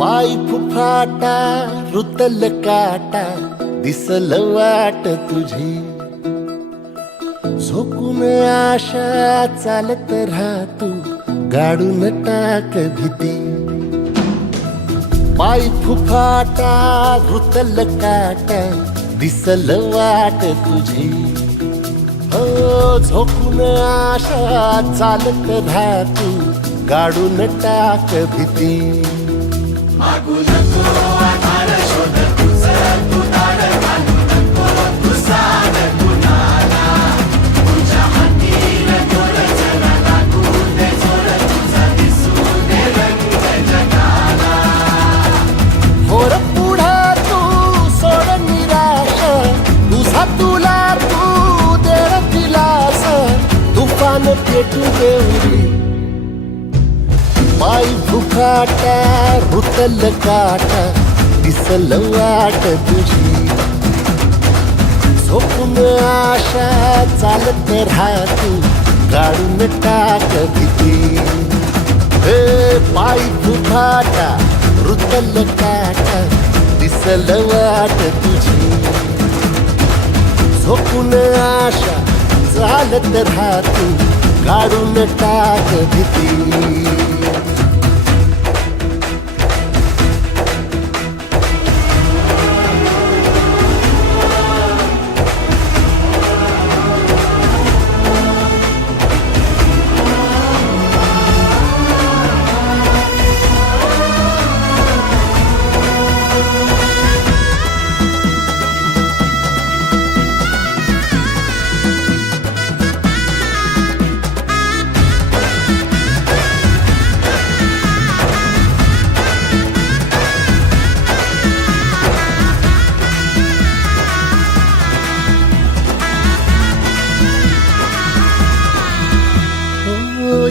पाय फुफाटा रुतल काटा दिसल वाट तुझी झोकून आशा चालत राहतो गाडून टाक भीती पाय फुफाटा रुतल काटा दिसल वाट तुझी झोकून आशा चालत राहतो गाडून टाक भीती मागू नको आधार शोध तुझं तू दार घालू नको तू साध कुणाला तुझ्या हातीला तोर जरा लागू दे जोर तुझा दिसू दे रंग जगाला होर पुढे तू सोड निराश तुझा तुला तू दे दिलास तुफान पेटू देवरी पाय फुफाटा रुतल काटा दिसल वाट तुझी झोपून आशा चालत राहतो गाडून टाक भीती पाय फुफाटा रुतल काटा दिसल वाट तुझी झोपून आशा चालत राहतो गाडून टाक भीती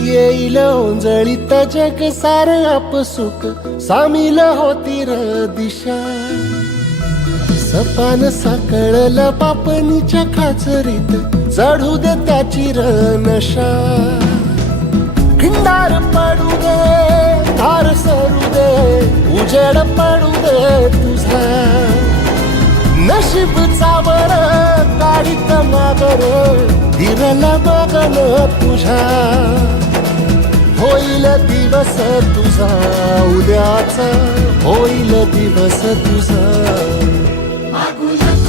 येईल ओंजळीत जग सार आपसुक सामील होती र दिशा सपान साकळल पापणीच्या खाचरीत चढू दे त्याची र नशा खिंडार पडू दे धार सरू दे उजेड पडू दे तुझा नशीब चावर गाडीत मागर धीरल बगल तुझ्या होईल दिवस तुझा उद्याचा होईल दिवस तुझा मागू नको